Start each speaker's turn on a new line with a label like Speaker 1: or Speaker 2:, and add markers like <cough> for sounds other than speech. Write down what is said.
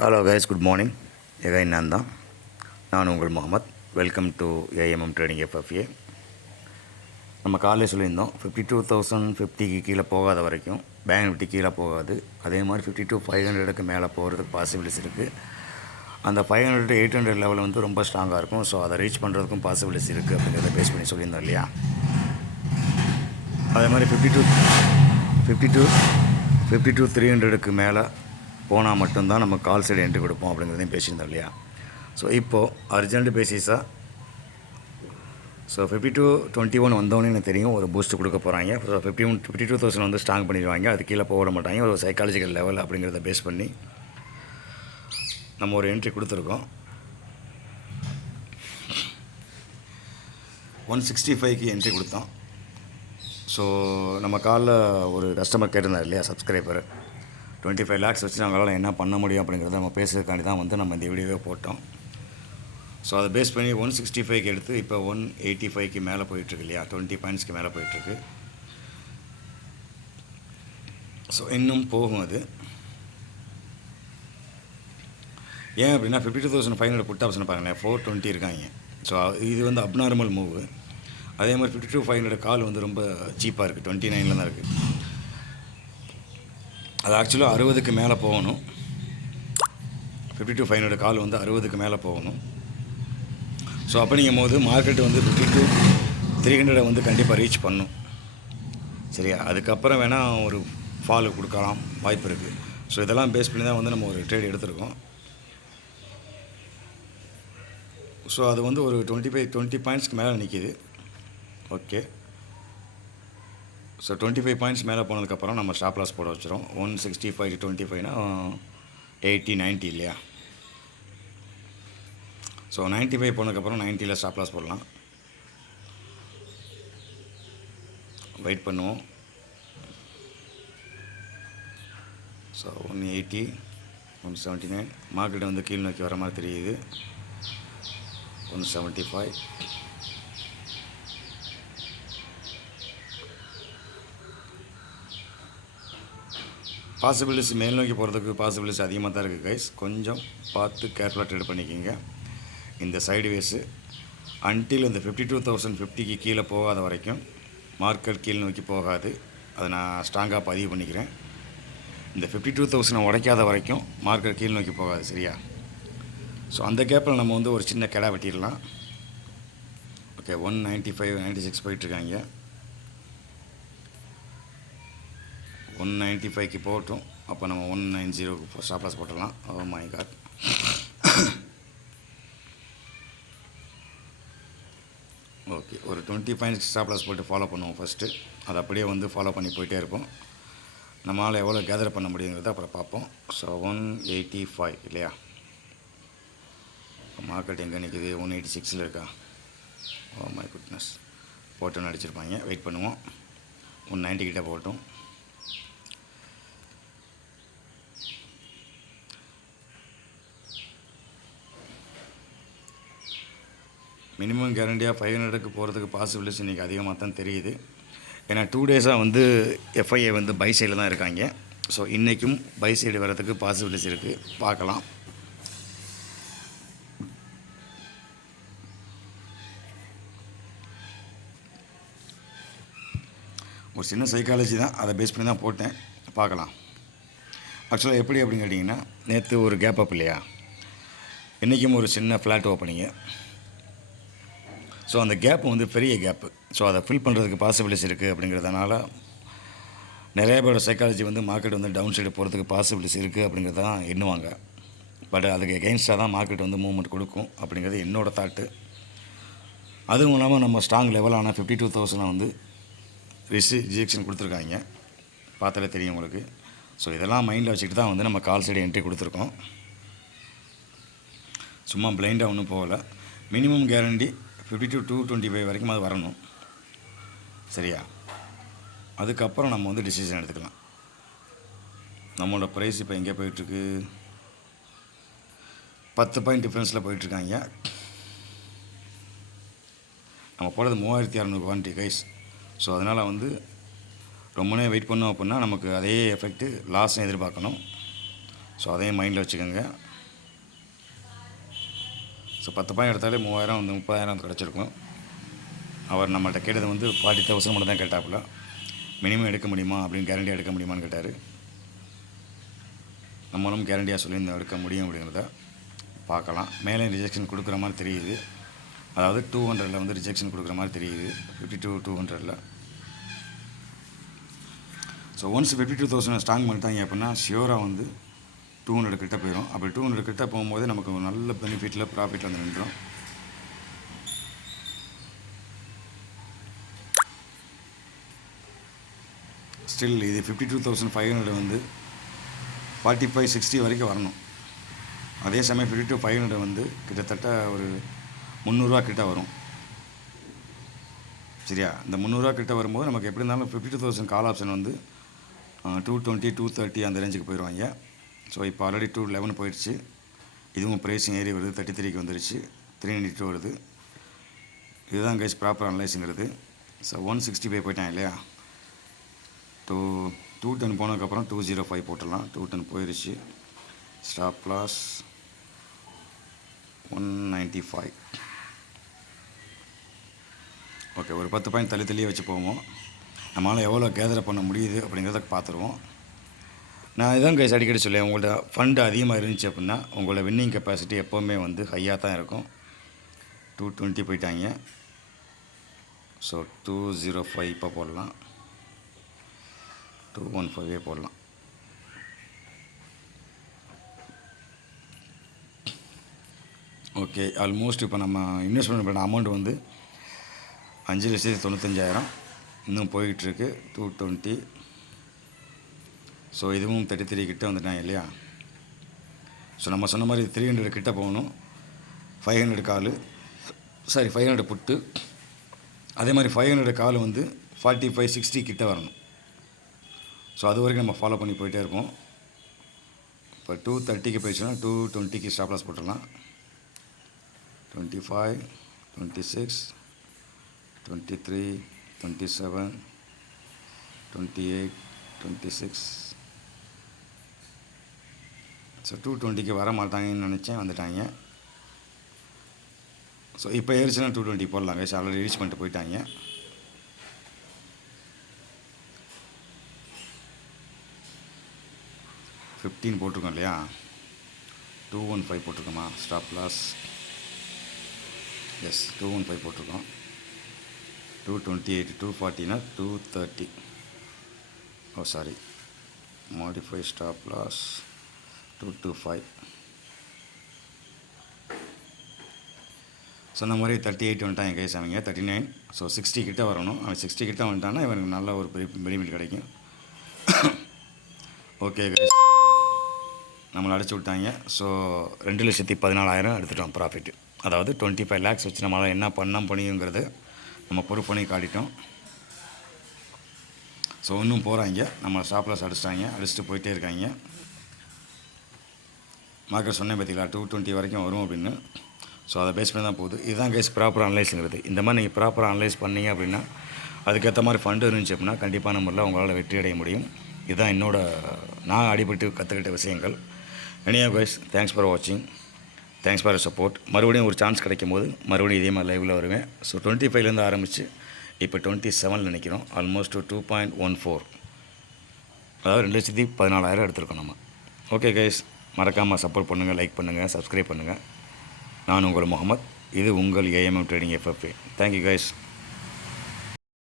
Speaker 1: Hello guys good morning again நான் தான் நான் உங்கள் Mohammed welcome to AMM trading FFA நம்ம காலையில் சொல்லியிருந்தோம் ஃபிஃப்டி டூ தௌசண்ட் ஃபிஃப்டிக்கு கீழே போகாத வரைக்கும் பேங்க் நிஃப்டி கீழே போகாது. அதே மாதிரி ஃபிஃப்டி டூ ஃபைவ் ஹண்ட்ரடுக்கு மேலே போகிறதுக்கு பாசிபிலிட்டிஸ் இருக்குது அந்த five hundred eight hundred level வந்து ரொம்ப ஸ்ட்ராங்காக இருக்கும். ஸோ அதை ரீச் பண்ணுறதுக்கும் பாசிபிலிட்டிஸ் இருக்குது அப்படிங்கிறத பேஸ் பண்ணி சொல்லியிருந்தோம் இல்லையா? அதே மாதிரி fifty two fifty two fifty two three ஹண்ட்ரடுக்கு மேலே போனால் மட்டும்தான் நம்ம கால் சைடு என்ட்ரி கொடுப்போம் அப்படிங்கிறதையும் பேசியிருந்தோம் இல்லையா? ஸோ இப்போது urgent பேசிஸாக so fifty two twenty one வந்தோடனே எனக்கு தெரியும் ஒரு பூஸ்ட் கொடுக்க போகிறாங்க so fifty one fifty two thousand வந்து ஸ்ட்ராங் பண்ணிடுவாங்க. அது கீழே போட மாட்டாங்க. ஒரு சைக்காலஜிக்கல் லெவல் அப்படிங்கிறத பேஸ் பண்ணி நம்ம ஒரு என்ட்ரி கொடுத்துருக்கோம். ஒன் சிக்ஸ்டி ஃபைவ்க்கு என்ட்ரி கொடுத்தோம். ஸோ நம்ம காலில் ஒரு கஸ்டமர் கேட்டிருந்தார் இல்லையா சப்ஸ்கிரைபர் டுவெண்ட்டி ஃபைவ் லேக்ஸ் வச்சு நம்மளால் என்ன பண்ண முடியும் அப்படிங்கிறத நம்ம பேசுறதுக்காண்டி தான் வந்து நம்ம இந்த வீடியோவே போட்டோம். ஸோ அதை பேஸ் பண்ணி ஒன் சிக்ஸ்டி ஃபைவ்க்கு எடுத்து இப்போ ஒன் எயிட்டி ஃபைவ்க்கு மேலே போயிட்டுருக்கு இல்லையா? டுவெண்ட்டி பாயிண்ட்ஸ்க்கு மேலே போயிட்டுருக்கு ஸோ இன்னும் போகும் அது. ஏன் அப்படின்னா fifty two thousand five hundred put option பாருங்களேன் ஃபோர் டுவெண்ட்டி இருக்காங்க. ஸோ இது வந்து அப்நார்மல் மூவு அதே மாதிரி fifty two five hundred call வந்து ரொம்ப சீப்பாக இருக்குது டுவெண்ட்டி நைனில் தான் இருக்குது அது ஆக்சுவலாக அறுபதுக்கு மேலே போகணும். Fifty two five hundred call வந்து அறுபதுக்கு மேலே போகணும். ஸோ அப்படிங்கும் போது மார்க்கெட் வந்து ஃபிஃப்டி டூ த்ரீ ஹண்ட்ரடை வந்து கண்டிப்பாக ரீச் பண்ணும். சரியா? அதுக்கப்புறம் வேணால் ஒரு ஃபால் கொடுக்கலாம். வாய்ப்பு இருக்குது ஸோ இதெல்லாம் பேஸ் பண்ணி தான் வந்து நம்ம ஒரு ட்ரேட் எடுத்திருக்கோம். ஸோ அது வந்து ஒரு டுவெண்ட்டி ஃபைவ் டுவெண்ட்டி பாயிண்ட்ஸ்க்கு மேலே நிற்கிது okay so twenty five points மேலே போனதுக்கப்புறம் நம்ம ஸ்டாப் லாஸ் போட வச்சிரும். ஒன் சிக்ஸ்டி ஃபைவ் டுவெண்ட்டி ஃபைவ்னா எயிட்டி நைன்ட்டி இல்லையா? ஸோ நைன்ட்டி ஃபைவ் போனதுக்கப்புறம் நைன்ட்டியில் ஸ்டாப் லாஸ் போடலாம். வெயிட் பண்ணுவோம். So one eighty one seventy nine market வந்து கீழ் நோக்கி வர மாதிரி தெரியுது. ஒன் செவன்ட்டி ஃபைவ் பாசிபிலிட்டிஸ் மேல் நோக்கி போகிறதுக்கு பாசிபிலிட்டிஸ் அதிகமாக தான் இருக்குது கைஸ் கொஞ்சம் பார்த்து கேர்ஃபுல்லாக ட்ரேட் பண்ணிக்கிங்க. இந்த சைடு வேஸு அன்டில் இந்த ஃபிஃப்டி டூ தௌசண்ட் ஃபிஃப்டிக்கு கீழே போகாத வரைக்கும் மார்க்கெட் கீழ் நோக்கி போகாது. அதை நான் ஸ்ட்ராங்காக பதிவு பண்ணிக்கிறேன். இந்த ஃபிஃப்டி டூ தௌசண்ட் உடைக்காத வரைக்கும் மார்க்கெட் கீழ் நோக்கி போகாது சரியா? ஸோ அந்த கேப்பில் நம்ம வந்து ஒரு சின்ன கிடா வெட்டிடலாம். Okay one ninety five ninety six போயிட்டுருக்காங்க ஒன் நைன்ட்டி ஃபைவ்க்கு போட்டோம் அப்போ நம்ம ஒன் நைன் ஜீரோக்கு ஸ்டாப் லாஸ் போட்டுடலாம். ஓ மை காட் ஓகே ஒரு டுவெண்ட்டி ஃபைவ் ஸ்டாப் லாஸ் போட்டு ஃபாலோ பண்ணுவோம் ஃபஸ்ட்டு அதை அப்படியே வந்து ஃபாலோ பண்ணி போயிட்டே இருப்போம். நம்மளால் எவ்வளோ கேதர் பண்ண முடியுங்கிறத அப்புறம் பார்ப்போம். ஸோ ஒன் எயிட்டி ஃபைவ் இல்லையா மார்க்கெட் எங்கே நிற்கிது ஒன் எயிட்டி சிக்ஸில் இருக்கா? ஓ மை குட்னஸ் போட்டோன்னு அடிச்சிருப்பாங்க. வெயிட் பண்ணுவோம். ஒன் நைன்ட்டி கிட்டே போகட்டும். மினிமம் கேரண்டியாக ஃபைவ் ஹண்ட்ரடுக்கு போகிறதுக்கு பாசிபிலிட்டிஸ் இன்றைக்கி அதிகமாக தான் தெரியுது. ஏன்னா டூ டேஸாக வந்து எஃப்ஐஏ வந்து பை சைடில் தான் இருக்காங்க. ஸோ இன்றைக்கும் பை சைடு வர்றதுக்கு பாசிபிலிட்டிஸ் இருக்குது பார்க்கலாம். ஒரு சின்ன சைக்காலஜி தான். அதை பேஸ் பண்ணி தான் போட்டேன். பார்க்கலாம். ஆக்சுவலாக எப்படி அப்படின்னு கேட்டிங்கன்னா நேற்று ஒரு கேப் அப் இல்லையா? இன்றைக்கும் ஒரு சின்ன ஃப்ளாட் ஓப்பனிங்கு ஸோ அந்த கேப் வந்து பெரிய கேப்பு ஸோ அதை ஃபில் பண்ணுறதுக்கு பாசிபிலிட்டிஸ் இருக்குது அப்படிங்கிறதுனால நிறைய பேரோட சைக்காலஜி வந்து மார்க்கெட் வந்து டவுன் சைடு போகிறதுக்கு பாசிபிலிட்டிஸ் இருக்குது அப்படிங்கிறது தான் எண்ணுவாங்க. பட் அதுக்கு எகெயின்ஸ்டாக தான் மார்க்கெட் வந்து மூவ்மெண்ட் கொடுக்கும் அப்படிங்கிறது என்னோடய தாட்டு அதுவும் இல்லாமல் நம்ம ஸ்ட்ராங் லெவலான ஃபிஃப்டி டூ தௌசண்டை வந்து ரிசி ரிஜெக்ஷன் கொடுத்துருக்காங்க. பார்த்தாலே தெரியும் உங்களுக்கு. ஸோ இதெல்லாம் மைண்டில் வச்சுக்கிட்டு தான் வந்து நம்ம கால் சைடு என்ட்ரி கொடுத்துருக்கோம். சும்மா பிளைண்டாக ஒன்றும் போகலை. Minimum guarantee fifty two two twenty five வரைக்கும் அது வரணும். சரியா? அதுக்கப்புறம் நம்ம வந்து டிசிஷன் எடுத்துக்கலாம். நம்மளோட ப்ரைஸ் இப்போ எங்கே போயிட்டுருக்கு? பத்து பாயிண்ட் டிஃப்ரென்ஸில் போயிட்டுருக்காங்க. நம்ம போடுறது மூவாயிரத்தி அறநூறு குவான்டிட்டி கைஸ் ஸோ அதனால் வந்து ரொம்ப நேரம் வெயிட் பண்ணோம் அப்படின்னா நமக்கு அதே எஃபெக்ட்டு லாஸும் எதிர்பார்க்கணும். ஸோ அதையும் மைண்டில் வச்சுக்கோங்க. ஸோ பத்து பாயிண்ட் எடுத்தாலே மூவாயிரம் வந்து முப்பதாயிரம் கிடச்சிருக்கும். அவர் நம்மள்கிட்ட கேட்டது வந்து ஃபார்ட்டி தௌசண்ட் மட்டும் தான் கேட்டாப்புல. மினிமம் எடுக்க முடியுமா அப்படின்னு கேரண்டியாக எடுக்க முடியுமான்னு கேட்டார். நம்மளும் கேரண்டியாக சொல்லி இந்த எடுக்க முடியும் அப்படிங்கிறத. பார்க்கலாம். மேலே ரிஜெக்ஷன் கொடுக்குற மாதிரி தெரியுது. அதாவது டூ ஹண்ட்ரடில் வந்து ரிஜெக்ஷன் கொடுக்குற மாதிரி தெரியுது. ஃபிஃப்டி டூ டூ ஹண்ட்ரடில் so once fifty two thousand strong பண்ணிட்டாங்க அப்படின்னா ஷியோராக வந்து டூ ஹண்ட்ரட் கிட்ட போயிடும் அப்படி டூ ஹண்ட்ரட் கிட்ட போகும்போது நமக்கு நல்ல பெனிஃபிட்டில் ப்ராஃபிட்டில் வந்து நின்றோம் ஸ்டில் இது fifty two thousand five hundred வந்து ஃபார்ட்டி ஃபைவ் சிக்ஸ்டி வரைக்கும் வரணும். அதே சமயம் ஃபிஃப்டி டூ ஃபைவ் ஹண்ட்ரட் வந்து கிட்டத்தட்ட ஒரு முந்நூறுரூவா கிட்ட வரும். சரியா? இந்த முந்நூறுரூவா கிட்ட வரும்போது நமக்கு எப்படி இருந்தாலும் fifty two thousand call option வந்து டூ டுவெண்ட்டி டூ தேர்ட்டி அந்த ரேஞ்சுக்கு போயிடுவாங்க ஸோ இப்போ ஆல்ரெடி டூ லெவன் போயிடுச்சு. இதுவும் ப்ரைஸிங் ஏறி வருது. தேர்ட்டி த்ரீக்கு வந்துருச்சு. த்ரீ நைன்டி டூ வருது. இதுதான் கைஸ் ப்ராப்பர் அனலைஸுங்கிறது ஸோ ஒன் சிக்ஸ்டி ஃபைவ் போயிட்டேன் இல்லையா? டூ டூ டென் போனதுக்கப்புறம் டூ ஜீரோ ஃபைவ் போட்டுடலாம். டூ டென் போயிடுச்சு stop loss one ninety five okay ஒரு பத்து பாயிண்ட் தள்ளி தள்ளியே வச்சு போவோம். நம்மளால் எவ்வளோ கேதர் பண்ண முடியுது அப்படிங்கிறத பார்த்துருவோம். நான் இதான் கைஸ் அடிக்கடி சொல்லுவேன். உங்கள்ட்ட ஃபண்டு அதிகமாக இருந்துச்சு அப்படின்னா உங்களோட வின்னிங் கெப்பாசிட்டி எப்போவுமே வந்து ஹையாக தான் இருக்கும். டூ டுவெண்ட்டி போயிட்டாங்க. ஸோ டூ ஜீரோ ஃபைவ் இப்போ போடலாம். டூ ஒன் ஃபைவே போடலாம். ஓகே ஆல்மோஸ்ட் இப்போ நம்ம இன்வெஸ்ட்மெண்ட் பண்ண அமௌண்ட் வந்து அஞ்சு லட்சத்தி தொண்ணூத்தஞ்சாயிரம். இன்னும் போயிட்டுருக்கு டூ டுவெண்ட்டி ஸோ இதுவும் தேர்ட்டி த்ரீ கிட்ட வந்துட்டாங்க இல்லையா? ஸோ நம்ம சொன்ன மாதிரி த்ரீ ஹண்ட்ரட் கிட்ட போகணும். Five hundred call sorry five hundred put. அதே மாதிரி ஃபைவ் ஹண்ட்ரட் கால் வந்து ஃபார்ட்டி ஃபைவ் சிக்ஸ்டி கிட்டே வரணும். ஸோ அது வரைக்கும் நம்ம ஃபாலோ பண்ணி போயிட்டே இருப்போம். இப்போ டூ தேர்ட்டிக்கு போயிடுச்சுன்னா டூ டுவெண்ட்டிக்கு ஸ்டாப் லாஸ் போட்டுடலாம். Twenty five twenty six twenty three twenty seven twenty eight twenty six so two டுவெண்ட்டிக்கு வர மாட்டாங்கன்னு நினச்சேன் வந்துட்டாங்க. ஸோ இப்போ ஏறிச்சுன்னா டூ டுவெண்ட்டி போடலாங்க. ஆல்ரெடி ரீச் பண்ணிட்டு போயிட்டாங்க. ஃபிஃப்டீன் போட்டிருக்கோம் இல்லையா? Two one five போட்டிருக்கோமா? Stop loss yes two one five போட்டிருக்கோம். Two twenty eight two ஃபார்ட்டினா two thirty oh sorry modify stop loss two two five சொன்ன மாதிரி தேர்ட்டி எயிட் வந்துட்டான் என் கைஸ் அவங்க தேர்ட்டி நைன் ஸோ சிக்ஸ்டி கிட்ட வரணும். அவன் சிக்ஸ்டி கிட்ட வந்துட்டான்னா இவனுக்கு நல்ல ஒரு பெரிய பெனிஃபிட் கிடைக்கும். <coughs> ஓகே கைஸ் நம்மளை அடிச்சு விட்டாங்க. ஸோ ரெண்டு லட்சத்தி பதினாலாயிரம் எடுத்துட்டோம் ப்ராஃபிட் அதாவது டுவெண்ட்டி ஃபைவ் லேக்ஸ் வச்சு நம்மளால் என்ன பண்ண முடியுங்கிறது நம்ம பொறுப்பு பண்ணி காட்டிட்டோம். ஸோ இன்னும் போகிறாங்க நம்ம ஷாப்பில் அடிச்சிட்டாங்க. அடிச்சுட்டு போயிட்டே இருக்காங்க. மார்க்கர் சொன்னேன் பார்த்தீங்களா டூ டுவெண்ட்டி வரைக்கும் வரும் அப்படின்னு. ஸோ அதை பேஸ் பண்ணி தான் போகுது. இதுதான் கேஸ் ப்ராப்பர் அனலைஸுங்கிறது இந்த மாதிரி நீங்கள் ப்ராப்பராக அனலைஸ் பண்ணீங்க அப்படின்னா அதுக்கேற்ற மாதிரி ஃபண்டு இருந்துச்சு அப்படின்னா கண்டிப்பான முறையில் உங்களால் வெற்றி அடைய முடியும். இதுதான் என்னோட நான் அடிபட்டு கற்றுக்கிட்ட விஷயங்கள். எனியா கைஸ் தேங்க்ஸ் ஃபார் வாட்சிங் தேங்க்ஸ் ஃபார் சப்போர்ட் மறுபடியும் ஒரு சான்ஸ் கிடைக்கும் போது மறுபடியும் இதே மாதிரி லைவில் வருவேன். ஸோ டுவெண்ட்டி ஃபைவ்லேருந்து ஆரம்பித்து இப்போ டுவெண்ட்டி செவன் நினைக்கிறோம். Almost two point one four அதாவது ரெண்டு லட்சத்தி பதினாலாயிரம் எடுத்திருக்கோம் நம்ம. ஓகே கைஸ் மறக்காமல் சப்போர்ட் பண்ணுங்கள் லைக் பண்ணுங்கள் சப்ஸ்கிரைப் பண்ணுங்கள் நான் உங்கள் முகமது. இது உங்கள் AMM trading FFA thank you guys